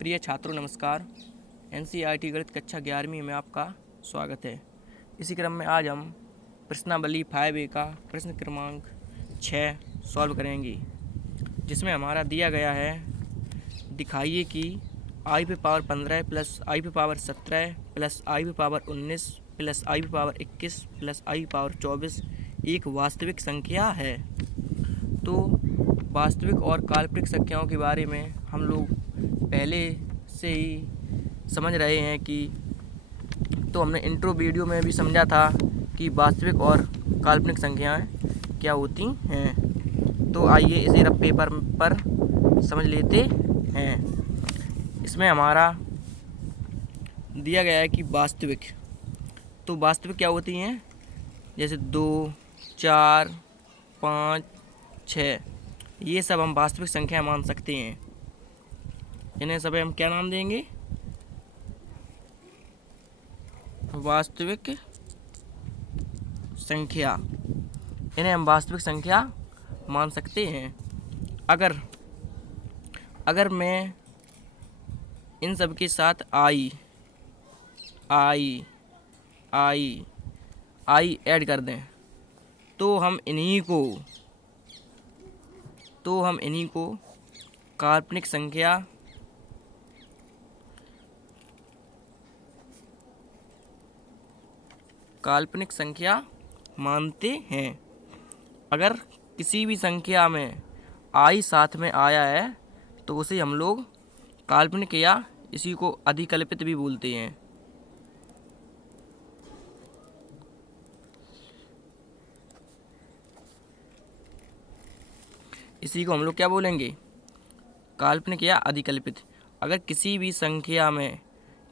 प्रिय छात्रों नमस्कार। एनसीईआरटी गणित कक्षा 11वीं में आपका स्वागत है। इसी क्रम में आज हम प्रश्नावली 5A का प्रश्न क्रमांक 6 सॉल्व करेंगे, जिसमें हमारा दिया गया है दिखाइए कि आई पे पावर 15 प्लस आई पे पावर 17 प्लस आई पे पावर 19 प्लस आई पे पावर 21 प्लस आई पे पावर 24 एक वास्तविक संख्या है। तो वास्तविक और काल्पनिक संख्याओं के बारे में हम लोग पहले से ही समझ रहे हैं कि तो हमने इंट्रो वीडियो में भी समझा था कि वास्तविक और काल्पनिक संख्याएं क्या होती हैं। तो आइए इसे रफ पेपर पर समझ लेते हैं। इसमें हमारा दिया गया है कि वास्तविक, तो वास्तविक क्या होती हैं, जैसे 2, 4, 5, 6, ये सब हम वास्तविक संख्या मान सकते हैं। इन्हें सब हम क्या नाम देंगे, वास्तविक संख्या। इन्हें हम वास्तविक संख्या मान सकते हैं। अगर मैं इन सब के साथ आई ऐड कर दें तो हम इन्हीं को काल्पनिक संख्या मानते हैं। अगर किसी भी संख्या में आई साथ में आया है तो उसे हम लोग काल्पनिक या इसी को अधिकल्पित भी बोलते हैं। इसी को हम लोग क्या बोलेंगे, काल्पनिक या अधिकल्पित। अगर किसी भी संख्या में,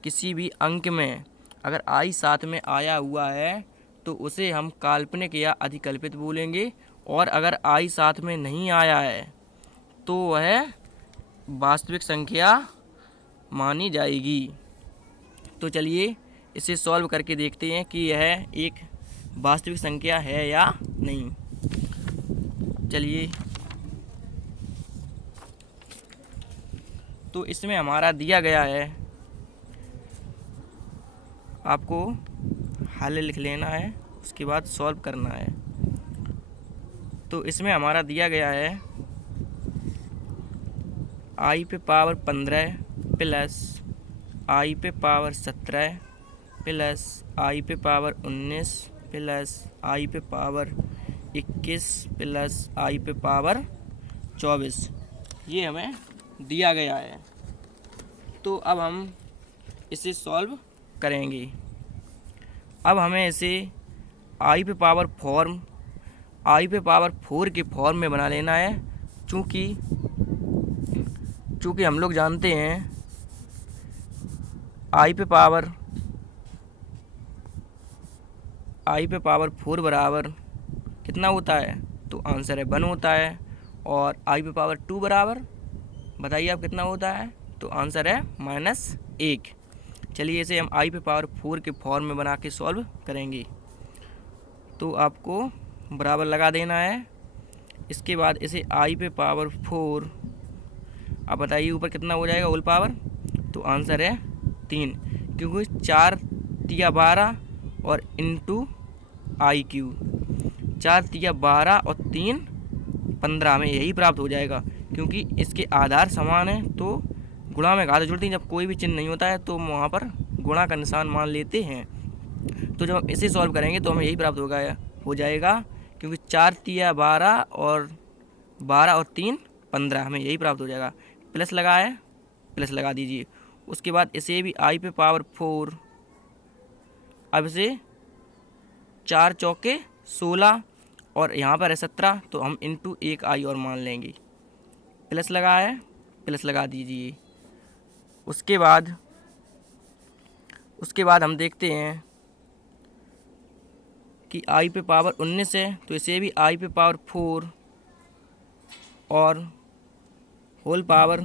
किसी भी अंक में अगर आई साथ में आया हुआ है तो उसे हम काल्पनिक या अधिकल्पित बोलेंगे, और अगर आई साथ में नहीं आया है तो वह वास्तविक संख्या मानी जाएगी। तो चलिए इसे सॉल्व करके देखते हैं कि यह एक वास्तविक संख्या है या नहीं। चलिए, तो इसमें हमारा दिया गया है, आपको हल लिख लेना है, उसके बाद सॉल्व करना है। तो इसमें हमारा दिया गया है आई पे पावर 15 प्लस आई पे पावर 17 प्लस आई पे पावर 19 प्लस आई पे पावर 21 प्लस आई पे पावर 24, ये हमें दिया गया है। तो अब हम इसे सॉल्व करेंगे। अब हमें इसे आई पे पावर 4 के फॉर्म में बना लेना है, चूँकि हम लोग जानते हैं आई पे पावर 4 बराबर कितना होता है, तो आंसर है 1 होता है। और आई पे पावर 2 बराबर बताइए आप कितना होता है, तो आंसर है -1। चलिए इसे हम आई पे पावर 4 के फॉर्म में बना के सॉल्व करेंगे। तो आपको बराबर लगा देना है। इसके बाद इसे आई पे पावर 4, अब बताइए ऊपर कितना हो जाएगा होल पावर, तो आंसर है 3, क्योंकि 4 तिया 12 और इंटू आई क्यू, 4 तिया 12 और 3 15 में यही प्राप्त हो जाएगा। क्योंकि इसके आधार समान है तो गुणा में घात जुड़ती है, जब कोई भी चिन्ह नहीं होता है तो वहाँ पर गुणा का निशान मान लेते हैं। तो जब हम इसे सॉल्व करेंगे तो हमें यही प्राप्त हो जाएगा, क्योंकि 4 तिया 12 और 3 15, हमें यही प्राप्त हो जाएगा। प्लस लगा दीजिए। उसके बाद इसे भी आई पे पावर 4, अब इसे 4 चौके 16 और यहाँ पर है 17, तो हम इंटू 1 आई और मान लेंगे। प्लस लगा दीजिए। उसके बाद हम देखते हैं कि आई पे पावर 19 है, तो इसे भी आई पे पावर 4 और होल पावर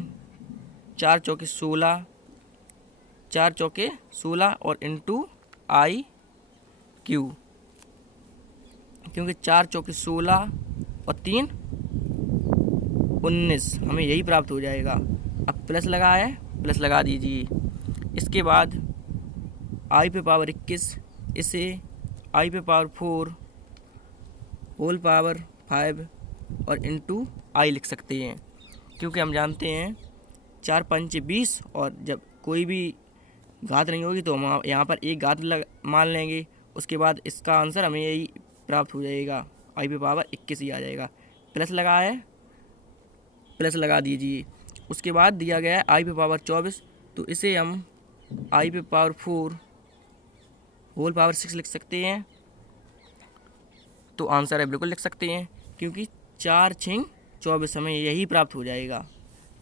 4 चौके 16 और इंटू आई क्यू, क्योंकि 4 चौके 16 और 3 19, हमें यही प्राप्त हो जाएगा। अब प्लस लगा है, प्लस लगा दीजिए। इसके बाद आई पे पावर 21, इसे आई पे पावर 4 होल पावर 5 और इंटू आई लिख सकते हैं, क्योंकि हम जानते हैं 4 पंचे 20 और जब कोई भी घात नहीं होगी तो हम यहाँ पर एक घात मान लेंगे। उसके बाद इसका आंसर हमें यही प्राप्त हो जाएगा, आई पे पावर 21 ही आ जाएगा। प्लस लगा है, प्लस लगा दीजिए। उसके बाद दिया गया है आई पे पावर 24, तो इसे हम आई पे पावर 4 होल पावर 6 लिख सकते हैं। तो आंसर है बिल्कुल लिख सकते हैं, क्योंकि 4 6 24 हमें यही प्राप्त हो जाएगा।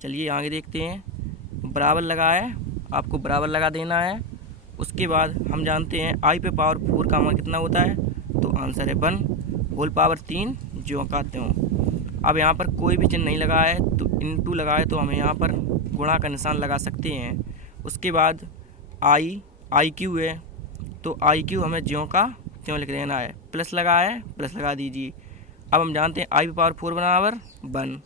चलिए आगे देखते हैं। बराबर लगा है, आपको बराबर लगा देना है। उसके बाद हम जानते हैं आई पे पावर 4 का मान कितना होता है, तो आंसर है 1 होल पावर 3 ज्यों का त्यों। अब यहाँ पर कोई भी चिन्ह नहीं लगा है, तो इनटू लगा है, तो हम यहाँ पर गुणा का निशान लगा सकते हैं। उसके बाद आई क्यू है, तो आई क्यू हमें ज्यों का त्यों लिख देना है। प्लस लगा है, प्लस लगा दीजिए। अब हम जानते हैं आई पे पावर 4 बराबर 1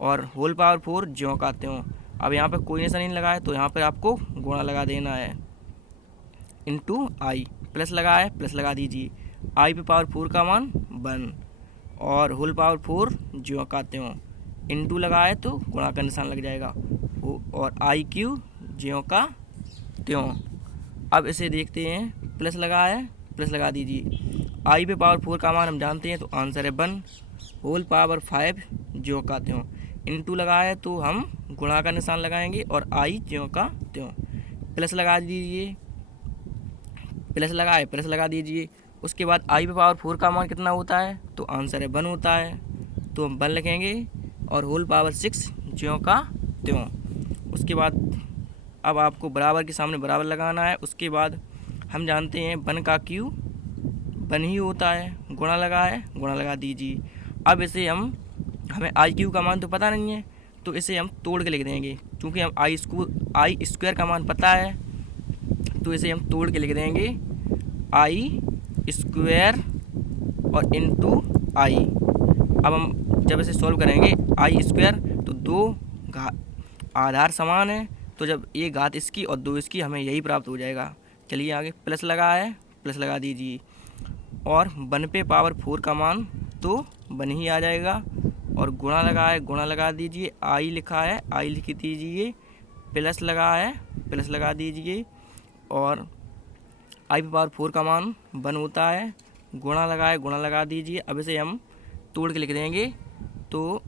और होल पावर 4 ज्यों का त्यों। अब यहाँ पर कोई निशान नहीं लगा है, तो यहाँ पर आपको गुणा लगा देना है इंटू आई। प्लस लगा है, प्लस लगा दीजिए। आई पे पावर 4 का मान 1 और होल पावर 4 ज्यों का त्यों। इंटू लगा है तो गुणा का निशान लग जाएगा, और आई क्यू ज्यों का त्यों। अब इसे देखते हैं। प्लस लगा है, प्लस लगा दीजिए। आई पे पावर 4 का मान हम जानते हैं, तो आंसर है 1 होल पावर 5 ज्यों का त्यों। इंटू लगा है तो हम गुणा का निशान लगाएंगे और आई ज्यों का त्यों। प्लस लगा दीजिए, प्लस लगा है, प्लस लगा दीजिए। उसके बाद आई पे पावर 4 का मान कितना होता है, तो आंसर है 1 होता है, तो हम 1 लिखेंगे और होल पावर 6 ज्यों का त्यों। उसके बाद अब आपको बराबर के सामने बराबर लगाना है। उसके बाद हम जानते हैं 1 का क्यू 1 ही होता है, गुणा लगा है, गुणा लगा दीजिए। अब इसे हमें आई क्यू का मान तो पता नहीं है, तो इसे हम तोड़ के लिख देंगे। क्योंकि हम आई स्क्वायर का मान पता है, तो इसे हम तोड़ के लिख देंगे आई स्क्वायर और इंटू आई। अब हम जब इसे सॉल्व करेंगे आई स्क्वायर, तो 2 आधार समान है, तो जब एक घात इसकी और 2 इसकी, हमें यही प्राप्त हो जाएगा। चलिए आगे। प्लस लगा है, प्लस लगा दीजिए। और 1 पे पावर 4 का मान तो 1 ही आ जाएगा, और गुणा लगा है, गुणा लगा दीजिए। आई लिखा है, आई लिख दीजिए। प्लस लगा है, प्लस लगा दीजिए। और आई पे पावर 4 का मान 1 होता है, गुणा लगा है, गुणा लगा दीजिए। अब इसे हम तोड़ के लिख देंगे, तो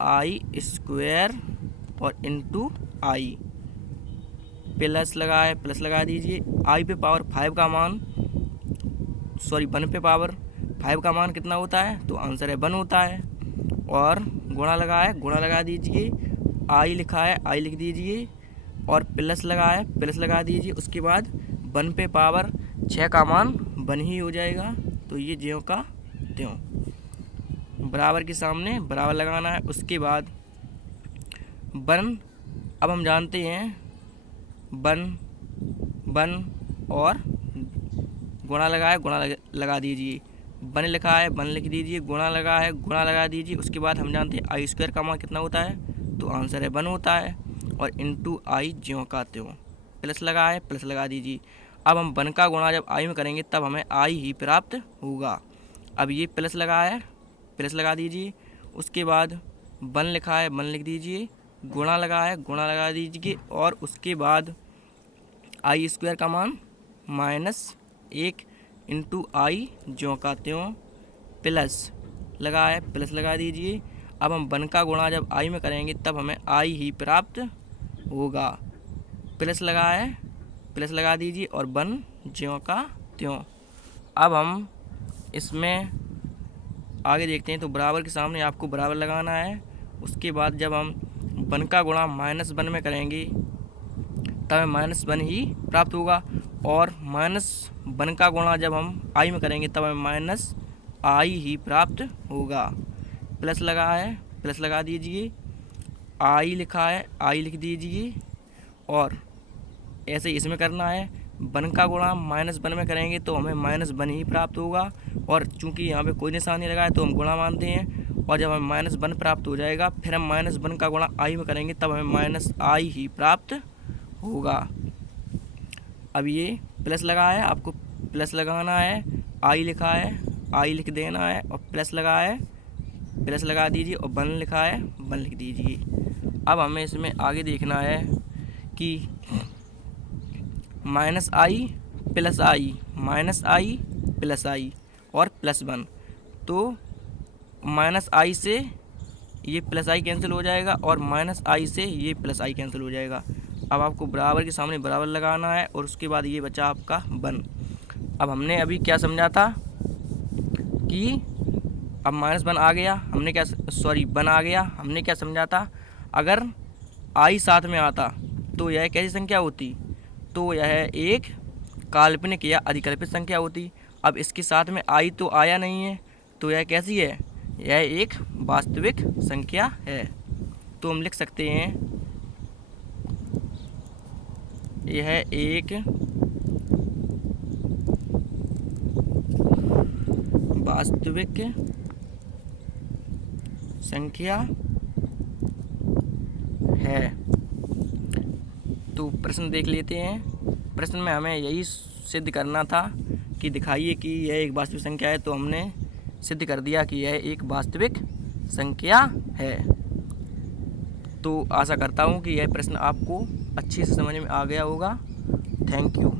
आई स्क्वायर और इंटू आई। प्लस लगा है, प्लस लगा दीजिए। आई पे पावर 5 का मान 1 पे पावर 5 का मान कितना होता है, तो आंसर है 1 होता है, और गुणा लगा है, गुणा लगा दीजिए। आई लिखा है, आई लिख दीजिए। और प्लस लगा है, प्लस लगा दीजिए। उसके बाद 1 पे पावर 6 का मान 1 ही हो जाएगा, तो ये ज्यों का त्यों। बराबर के सामने बराबर लगाना है। उसके बाद 1, अब हम जानते हैं 1 और गुणा लगा है, गुणा लगा दीजिए। 1 लिखा है, 1 लिख दीजिए। गुणा लगा है, गुणा लगा दीजिए। उसके बाद हम जानते हैं आई स्क्वायर का मान कितना होता है, तो आंसर है 1 होता है, और इंटू आई ज्यों का त्यों। प्लस लगा है, प्लस लगा दीजिए। अब हम 1 का गुणा जब आई में करेंगे तब हमें आई ही प्राप्त होगा। अब ये प्लस लगा है, प्लस लगा दीजिए। उसके बाद 1 लिखा है, 1 लिख दीजिए। गुणा लगा है, गुणा लगा दीजिए। और उसके बाद आई स्क्वायर का मान -1 इंटू आई ज्यों का त्यों। प्लस लगा है, प्लस लगा दीजिए। अब हम 1 का गुणा जब आई में करेंगे तब हमें आई ही प्राप्त होगा। प्लस लगा है, प्लस लगा दीजिए, और 1 ज्यों का त्यों। अब हम इसमें आगे देखते हैं। तो बराबर के सामने आपको बराबर लगाना है। उसके बाद जब हम 1 का गुणा -1 में करेंगे तब हमें -1 ही प्राप्त होगा, और -1 का गुणा जब हम आई में करेंगे तब हमें -आई ही प्राप्त होगा। प्लस लगा है, प्लस लगा दीजिए। आई लिखा है, आई लिख दीजिए। और ऐसे ही इसमें करना है। 1 का गुणा -1 में करेंगे तो हमें -1 ही प्राप्त होगा, और चूंकि यहाँ पे कोई निशान नहीं लगा है तो हम गुणा मानते हैं, और जब हमें -1 प्राप्त हो जाएगा फिर हम -1 का गुणा i में करेंगे तब हमें -i ही प्राप्त होगा। अब ये प्लस लगा है, आपको प्लस लगाना है, i लिखा है i लिख देना है, और प्लस लगा है प्लस लगा दीजिए, और 1 लिखा है 1 लिख दीजिए। अब हमें इसमें आगे देखना है कि -i plus i -i plus i और +1, तो -i से ये +i कैंसिल हो जाएगा और -i से ये +i कैंसिल हो जाएगा। अब आपको बराबर के सामने बराबर लगाना है और उसके बाद ये बचा आपका 1। अब हमने अभी क्या समझा था कि अब -1 आ गया, हमने क्या 1 आ गया, हमने क्या समझा था, अगर i साथ में आता तो यह कैसी संख्या होती, तो यह एक काल्पनिक या अधिकल्पित संख्या होती। अब इसके साथ में i तो आया नहीं है, तो यह कैसी है, यह एक वास्तविक संख्या है। तो हम लिख सकते हैं यह एक वास्तविक संख्या है। तो प्रश्न देख लेते हैं। प्रश्न में हमें यही सिद्ध करना था कि दिखाइए कि यह एक वास्तविक संख्या है, तो हमने सिद्ध कर दिया कि यह एक वास्तविक संख्या है। तो आशा करता हूँ कि यह प्रश्न आपको अच्छे से समझ में आ गया होगा। Thank you.